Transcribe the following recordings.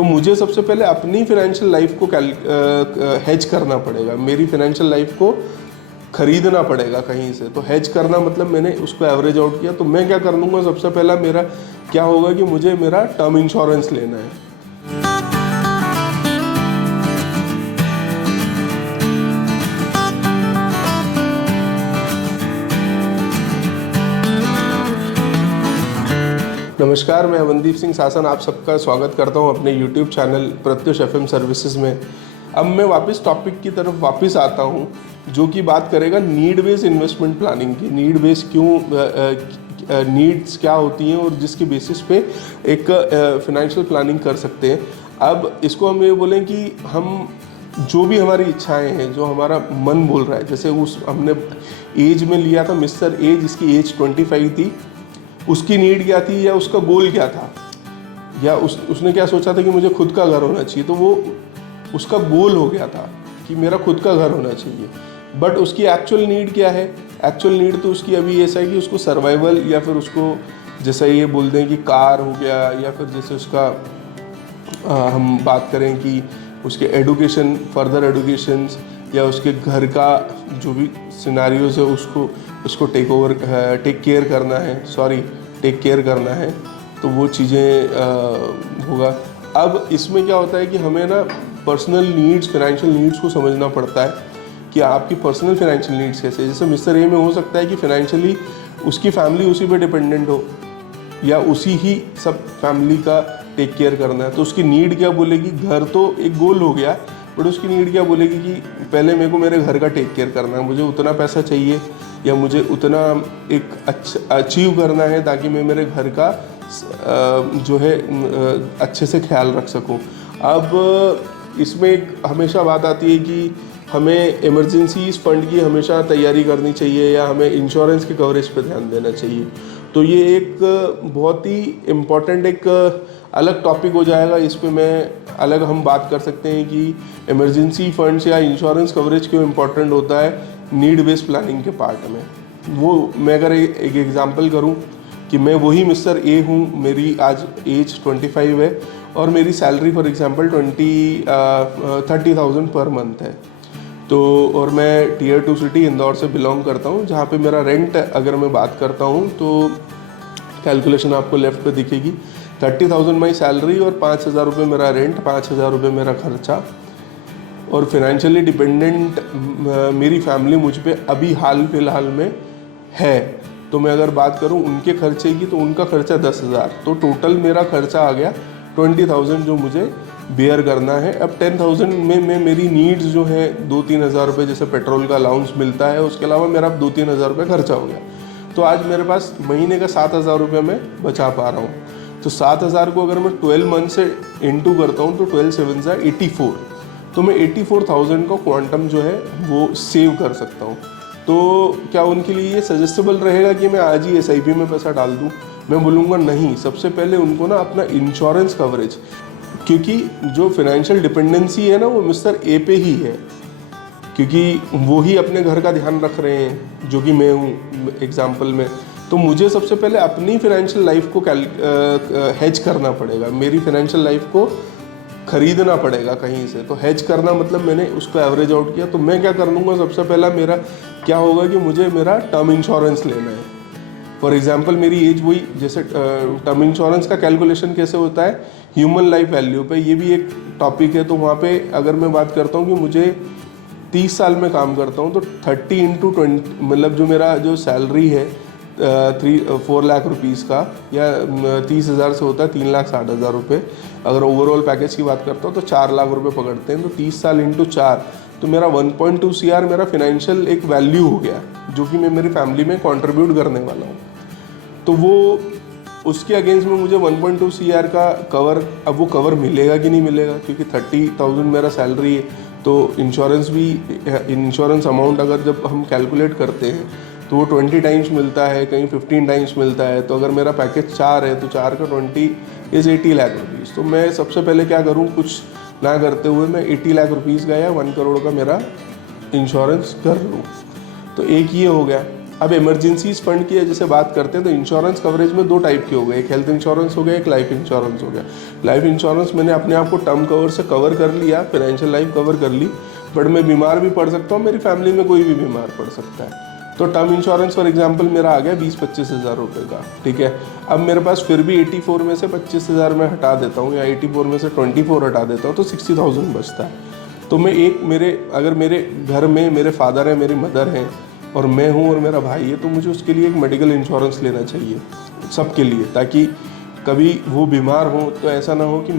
तो मुझे सबसे पहले अपनी फाइनेंशियल लाइफ को हेज करना पड़ेगा, मेरी फाइनेंशियल लाइफ को खरीदना पड़ेगा कहीं से। तो हेज करना मतलब मैंने उसको एवरेज आउट किया। तो मैं क्या कर लूँगा, सबसे पहला मेरा क्या होगा कि मुझे मेरा टर्म इंश्योरेंस लेना है। नमस्कार, मैं अवनदीप सिंह सासन आप सबका स्वागत करता हूं अपने YouTube channel Pratyush FM services में। अब मैं वापस टॉपिक की तरफ वापस आता हूं, जो कि बात करेगा नीड बेस्ड इन्वेस्टमेंट प्लानिंग की। नीड बेस्ड क्यों, नीड्स क्या होती हैं और जिसके बेसिस पे एक फाइनेंशियल प्लानिंग कर सकते हैं। अब इसको हम ये बोलें कि हम जो भी हमारी इच्छाएं हैं, जो हमारा मन बोल रहा है, जैसे हमने एज में लिया था मिस्टर ए जिसकी एज 25 थी, उसकी नीड क्या थी या उसका गोल क्या था, या उसने क्या सोचा था कि मुझे खुद का घर होना चाहिए, तो वो उसका गोल हो गया था कि मेरा खुद का घर होना चाहिए। बट उसकी एक्चुअल नीड क्या है? एक्चुअल नीड तो उसकी अभी ऐसा है कि उसको सर्वाइवल, या फिर उसको जैसा ये बोल दें कि कार हो गया, या फिर जैसे उसका हम बात करें कि उसके एडुकेशन, फर्दर एडुकेशंस, या उसके घर का जो भी सिनारियोज है उसको टेक केयर करना है, तो वो चीज़ें होगा। अब इसमें क्या होता है कि हमें ना पर्सनल नीड्स, फाइनेंशियल नीड्स को समझना पड़ता है कि आपकी पर्सनल फाइनेंशियल नीड्स कैसे। जैसे मिस्टर ए में हो सकता है कि फाइनेंशियली उसकी फैमिली उसी पे डिपेंडेंट हो, या उसी ही सब फैमिली का टेक केयर करना है, तो उसकी नीड क्या बोलेगी? घर तो एक गोल हो गया, बट उसकी नीड क्या बोलेगी कि पहले मेरे को मेरे घर का टेक केयर करना है, मुझे उतना पैसा चाहिए या मुझे उतना एक अच्छा अचीव करना है ताकि मैं मेरे घर का जो है अच्छे से ख्याल रख सकूं। अब इसमें एक हमेशा बात आती है कि हमें इमरजेंसीज फंड की हमेशा तैयारी करनी चाहिए, या हमें इंश्योरेंस के कवरेज पे ध्यान देना चाहिए। तो ये एक बहुत ही इम्पॉर्टेंट एक अलग टॉपिक हो जाएगा। इस पे मैं अलग हम बात कर सकते हैं कि इमरजेंसी फंड्स या इंश्योरेंस कवरेज क्यों इम्पॉर्टेंट होता है नीड बेस्ड प्लानिंग के पार्ट में। वो मैं अगर एक एग्जांपल करूं कि मैं वही मिस्टर ए हूं, मेरी आज एज 25 है और मेरी salary for example 30,000 per month है। तो और मैं टियर 2 सिटी इंदौर से बिलोंग करता हूँ, जहाँ पे मेरा रेंट अगर मैं बात करता हूँ तो कैलकुलेशन आपको लेफ्ट पे दिखेगी। 30,000 माई सैलरी और 5,000 रुपये मेरा रेंट, 5,000 रुपये मेरा खर्चा, और फिनेंशियली डिपेंडेंट मेरी फैमिली मुझ पे अभी हाल फिलहाल में है। तो मैं अगर बात करूँ उनके खर्चे की, तो उनका खर्चा 10,000, तो टोटल मेरा खर्चा आ गया 20,000 जो मुझे बेयर करना है। अब 10,000 में मेरी नीड्स जो है 2-3 हज़ार रुपये, जैसे पेट्रोल का अलाउंस मिलता है, उसके अलावा मेरा 2-3 हज़ार रुपये खर्चा हो गया। तो आज मेरे पास महीने का 7,000 रुपये मैं बचा पा रहा हूँ। तो 7,000 को अगर मैं 12 मंथ से इंटू करता हूँ तो 12 7 जा 84, तो मैं 84,000 का क्वांटम जो है वो सेव कर सकता हूँ। तो क्या उनके लिए ये सजेस्टेबल रहेगा कि मैं आज ही SIP में पैसा डाल दूँ? मैं बोलूँगा नहीं। सबसे पहले उनको ना अपना इंश्योरेंस कवरेज, क्योंकि जो फाइनेंशियल डिपेंडेंसी है ना वो मिस्टर ए पे ही है, क्योंकि वो ही अपने घर का ध्यान रख रहे हैं, जो कि मैं हूँ एग्जाम्पल में। तो मुझे सबसे पहले अपनी फाइनेंशियल लाइफ को हेज करना पड़ेगा, मेरी फाइनेंशियल लाइफ को खरीदना पड़ेगा कहीं से। तो हेज करना मतलब मैंने उसको एवरेज आउट किया। तो मैं क्या कर लूँगा, सबसे पहला मेरा क्या होगा कि मुझे मेरा टर्म इंश्योरेंस लेना है। फॉर एग्जाम्पल मेरी एज वही, जैसे टर्म इंश्योरेंस का कैलकुलेशन कैसे होता है ह्यूमन लाइफ वैल्यू पे, ये भी एक टॉपिक है। तो वहाँ पे अगर मैं बात करता हूँ कि मुझे 30 साल में काम करता हूँ, तो 30 × 20 मतलब जो मेरा जो सैलरी है 4 लाख रुपीज़ का, या 30,000 से होता है 3,60,000 रुपये। अगर ओवरऑल पैकेज की बात करता हूँ तो 4 लाख रुपये पकड़ते हैं, तो 30 साल × 4, तो मेरा 1.2 CR मेरा फिनेंशियल एक वैल्यू हो गया, जो कि मैं मेरी फैमिली में कंट्रीब्यूट करने वाला हूँ। तो वो उसके अगेंस्ट में मुझे 1.2 CR का कवर, अब वो कवर मिलेगा कि नहीं मिलेगा, क्योंकि 30,000 मेरा सैलरी है। तो इंश्योरेंस अमाउंट अगर जब हम कैलकुलेट करते हैं तो वो 20 टाइम्स मिलता है, कहीं 15 टाइम्स मिलता है। तो अगर मेरा पैकेज 4 है तो 4 का 20 इज़ 80 लाख रुपीज़। तो मैं सबसे पहले क्या करूँ, कुछ ना करते हुए मैं 80 लाख रुपीज़ का या 1 करोड़ का मेरा इंश्योरेंस कर लूँ। तो एक ये हो गया। अब इमरजेंसीज फंड की जैसे बात करते हैं तो इंश्योरेंस कवरेज में 2 टाइप के हो गए, एक हेल्थ इंश्योरेंस हो गया, एक लाइफ इंश्योरेंस हो गया। लाइफ इंश्योरेंस मैंने अपने आप को टर्म कवर से कवर कर लिया, फाइनेंशियल लाइफ कवर कर ली, बट मैं बीमार भी पड़ सकता हूँ, मेरी फैमिली में कोई भी बीमार पड़ सकता है। तो टर्म इंश्योरेंस फॉर एग्जांपल मेरा आ गया 20-25 हज़ार रुपये का, ठीक है। अब मेरे पास फिर भी 84 में से 25 हज़ार मैं हटा देता हूँ या 84 में से 24 हटा देता हूँ तो 60,000 बचता है। तो मैं अगर मेरे घर में मेरे फादर हैं, मेरी मदर हैं और मैं हूँ और मेरा भाई है, तो मुझे उसके लिए एक मेडिकल इंश्योरेंस लेना चाहिए सबके लिए, ताकि कभी वो बीमार हो तो ऐसा ना हो कि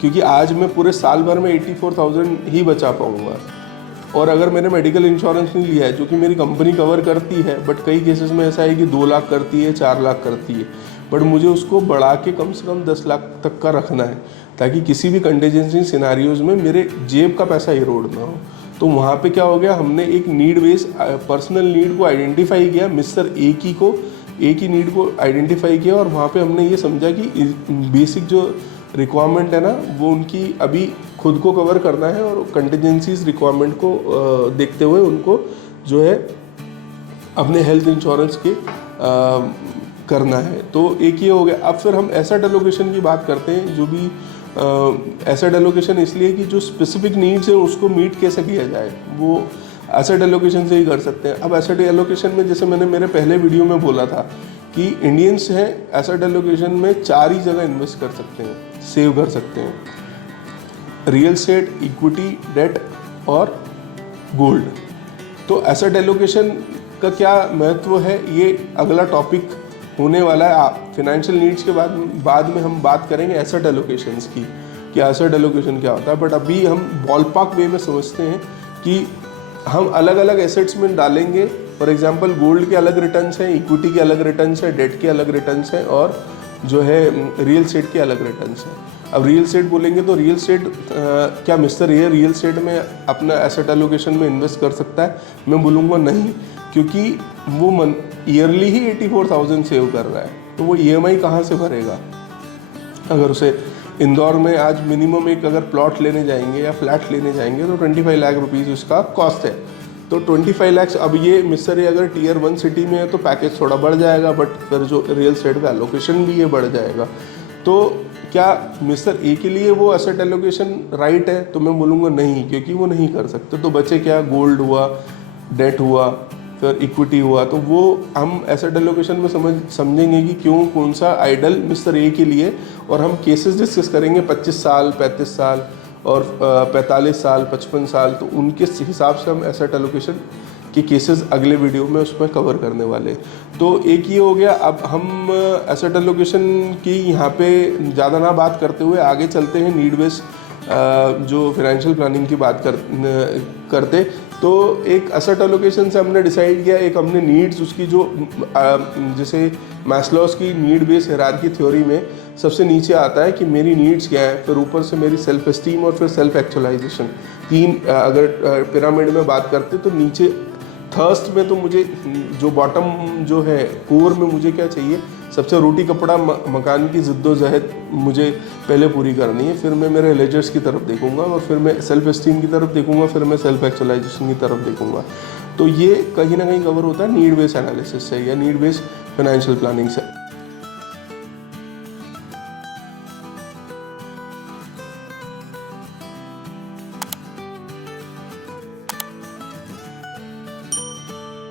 क्योंकि आज मैं पूरे साल भर में 84,000 ही बचा पाऊँगा, और अगर मैंने मेडिकल इंश्योरेंस नहीं लिया है जो कि मेरी कंपनी कवर करती है, बट कई केसेस में ऐसा है कि 2 लाख करती है, 4 लाख करती है, बट मुझे उसको बढ़ा के कम से कम 10 लाख तक का रखना है, ताकि किसी भी कंटीजेंसी सिनारियोज में मेरे जेब का पैसा इरोड ना हो। तो वहाँ पे क्या हो गया, हमने एक नीड बेस पर्सनल नीड को आइडेंटिफाई किया, मिस्टर ए की नीड को आइडेंटिफाई किया, और वहाँ पे हमने ये समझा कि बेसिक जो रिक्वायरमेंट है ना, वो उनकी अभी खुद को कवर करना है, और कंटीजेंसीज रिक्वायरमेंट को देखते हुए उनको जो है अपने हेल्थ इंश्योरेंस के करना है। तो एक ये हो गया। अब फिर हम एसेट एलोकेशन की बात करते हैं, जो भी एसेट एलोकेशन इसलिए कि जो स्पेसिफिक नीड्स हैं उसको मीट कैसे किया जाए, वो एसेट एलोकेशन से ही कर सकते हैं। अब एसेट एलोकेशन में जैसे मैंने मेरे पहले वीडियो में बोला था कि इंडियंस हैं एसेट एलोकेशन में 4 ही जगह इन्वेस्ट कर सकते हैं, सेव कर सकते हैं, रियल एस्टेट, इक्विटी, डेट और गोल्ड। तो एसेट एलोकेशन का क्या महत्व है, ये अगला टॉपिक होने वाला है। फाइनेंशियल नीड्स के बाद में हम बात करेंगे एसेट एलोकेशंस की, कि एसेट एलोकेशन क्या होता है। बट अभी हम बॉलपार्क वे में समझते हैं कि हम अलग अलग एसेट्स में डालेंगे। फॉर एग्जांपल गोल्ड के अलग रिटर्न्स हैं, इक्विटी के अलग रिटर्न्स हैं, डेट के अलग रिटर्न्स हैं, और जो है रियल एस्टेट के अलग रिटर्न्स हैं। अब रियल एस्टेट बोलेंगे तो रियल एस्टेट क्या मिस्टर ए रियल एस्टेट में अपना एसेट एलोकेशन में इन्वेस्ट कर सकता है? मैं बोलूँगा नहीं, क्योंकि वो ईयरली ही 84,000 सेव कर रहा है, तो वो EMI कहाँ से भरेगा? अगर उसे इंदौर में आज मिनिमम एक अगर प्लॉट लेने जाएंगे या फ्लैट लेने जाएंगे तो 25 लाख रुपीज़ उसका कॉस्ट है। तो 25 लाख, अब ये मिस्टर ए अगर Tier 1 सिटी में है तो पैकेज थोड़ा बढ़ जाएगा, बट फिर जो रियल एस्टेट का एलोकेशन भी ये बढ़ जाएगा। तो क्या मिस्टर ए के लिए वो एसेट एलोकेशन राइट है? तो मैं बोलूँगा नहीं, क्योंकि वो नहीं कर सकते। तो बचे क्या? गोल्ड हुआ, डेट हुआ, फिर इक्विटी हुआ। तो वो हम एसेट एलोकेशन में समझेंगे कि क्यों कौन सा आइडल मिस्टर ए के लिए, और हम केसेस डिस्कस करेंगे 25 साल, 35 साल और 45 साल, 55 साल। तो उनके हिसाब से हम एसेट एलोकेशन के केसेस अगले वीडियो में उसमें कवर करने वाले। तो एक ये हो गया। अब हम एसेट एलोकेशन की यहाँ पे ज़्यादा ना बात करते हुए आगे चलते हैं नीड बेस्ड जो फाइनेंशियल प्लानिंग की बात करते। तो एक एसेट एलोकेशन से हमने डिसाइड किया, एक हमने नीड्स उसकी जो जैसे मैस्लोस की नीड बेस्ड हायरार्की थ्योरी में सबसे नीचे आता है कि मेरी नीड्स क्या है, फिर ऊपर से मेरी सेल्फ एस्टीम और फिर सेल्फ एक्चुअलाइजेशन। 3 अगर पिरामिड में बात करते तो नीचे थर्स्ट में तो मुझे जो बॉटम जो है कोर में मुझे क्या चाहिए, सबसे रोटी कपड़ा मकान की जिद्दोजहद मुझे पहले पूरी करनी है, फिर मैं मेरे लेजर्स की तरफ देखूंगा, और फिर मैं सेल्फ एस्टीम की तरफ देखूंगा, फिर मैं सेल्फ एक्चुअलाइजेशन की तरफ देखूंगा। तो ये कहीं ना कहीं कवर होता है नीड बेस्ड एनालिसिस से या नीड बेस्ड फाइनेंशियल प्लानिंग से।